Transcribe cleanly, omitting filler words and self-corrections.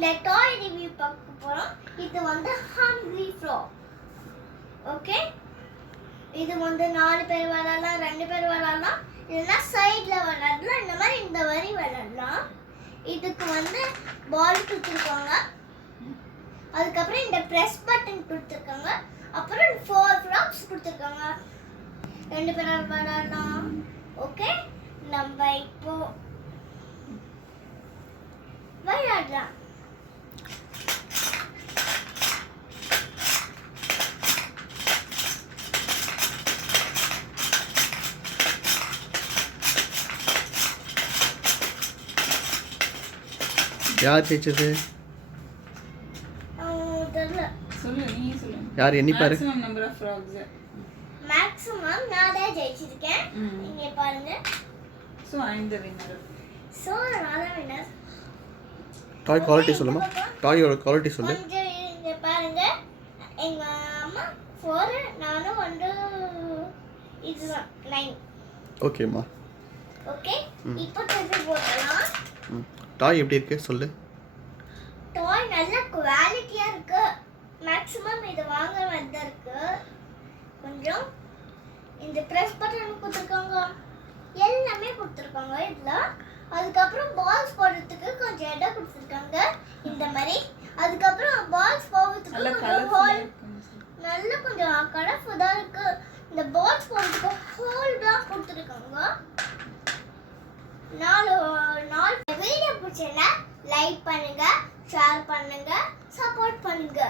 இந்த டாய் ரிவ்யூ பார்க்க போறோம். இது வந்து ஹங்கிரி ஃப்ராக். ஓகே, இது வந்து 4 பேர் விளையாடலாம், 2 பேர் விளையாடலாம், இல்லைன்னா சைட்ல விளையாடலாம், இந்த மாதிரி இந்த வரி விளையாடலாம். இதுக்கு வந்து பால் கொடுத்துருக்காங்க, அதுக்கப்புறம் இந்த ப்ரெஸ் பட்டன் கொடுத்துருக்காங்க, அப்புறம் 4 ஃப்ராக்ஸ் கொடுத்துருக்காங்க. 2 பேர் விளையாடலாம். ஓகே, நம்ம இப்போ விளையாடலாம். யார் ஜெயிச்சது? சொல்லு, நீ சொல்லு. யார் எண்ணி பாரு. Maximum number of frogs. Maximum நான் தான் ஜெயிச்சிருக்கேன். இங்க பாருங்க. So I am the winner. So நான் தான் வின்னர். டாய் குவாலிட்டி சொல்லுமா? டாயோட குவாலிட்டி சொல்லு. கொஞ்சம் இங்க பாருங்க. எங்க அம்மா 4, நானும் வந்து இதுதான் 9. ஓகேம்மா. ஓகே, இப்போ திருப்பி போடலாம். டாய் எப்படி இருக்கு சொல்லு. டாய் நல்ல குவாலிட்டியா இருக்கு. மேக்ஸிமம் இது வாங்க வந்தா இருக்கு. கொஞ்சம் இந்த பிரஸ் பட்டன் கொடுத்துருக்காங்க, எல்லாமே கொடுத்துருக்காங்க இதுல. அதுக்கப்புறம் பால்ஸ் போடுறதுக்கு கொஞ்சம் இடம் கொடுத்துருக்காங்க இந்த மாதிரி. அதுக்கப்புறம் பால்ஸ் போடுறதுக்கு கொஞ்சம் ஹோல், நல்ல கொஞ்சம் கலர்ஃபுல்லா இருக்கு. இந்த பால்ஸ் போடுறதுக்கு ஹோல் தான் கொடுத்துருக்காங்க. 4 வீடியோ பிடிச்சிருந்தா லைக் பண்ணுங்க, ஷேர் பண்ணுங்க, சப்போர்ட் பண்ணுங்க.